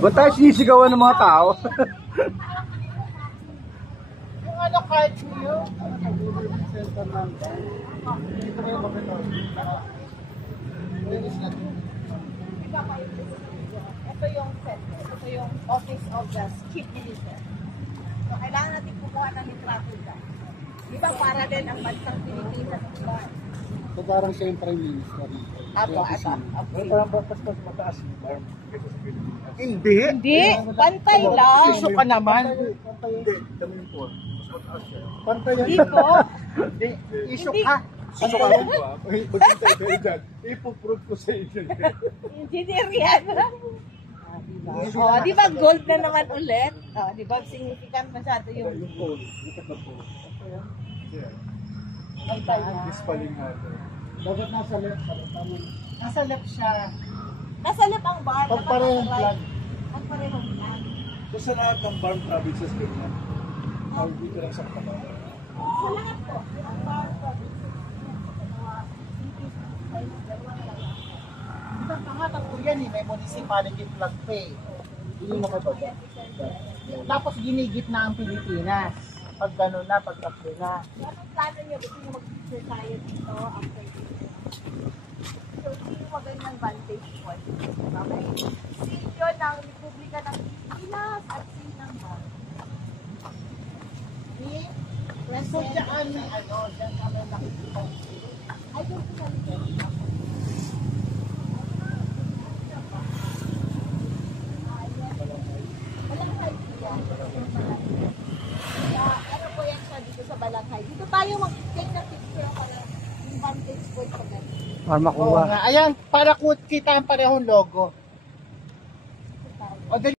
Ba't tayo sinisigawan ng mga tao? Yung ano card niyo? Ito yung set. Ito yung office of the chief minister. So, kailangan natin kumuha ng litrato dyan. Di ba para din ang bansang Pilipinas? So parang siya yung prime minister. Apo. Parang mas mataas yung farm kaysa sa Pilipinas. Hindi. Hindi, pantay lang. Iso ka naman. Hindi, kami yung poor. Mas mataas siya. Pantay yan. Hindi po. Hindi. Iso Hindi. ka. Ano ka rin ba? Magkita kayo dyan. Ipoprove ko sa inyo. Engineer yan. Oh, di ba gold na naman ulit? Oh, di ba significant masyado yung Yung pole. Look at the pole. Yeah. pantay na. Dispaling natin. Dapat nasa left pa rin. Nasa left siya. Nasa left ang bar. Pagparehong plan. Pagparehong plan. So sa lahat ng farm provinces ganyan. Tawag dito lang sa kapatid. Sa lahat po. Ang bar provinces. Diba pangatang yan eh, may municipality flag pa eh. Yung nakababa. Tapos ginigit na ang Pilipinas. Pag gano'n na, pag tatlo na. Anong plano niyo? Gusto niyo mag-picture tayo dito after this? So, sino magandang vantage point? Okay? Sino ng Republika ng Pilipinas at sino ng bar? Ni So dyan may ano, dyan kami nakikita. I don't know. Balanghay siya. Ano po yan siya dito sa Balanghay? Dito tayo mag-take na picture para yung vantage point sa ganito. Para Oo makuha. nga. Ayan, para kita ang parehong logo.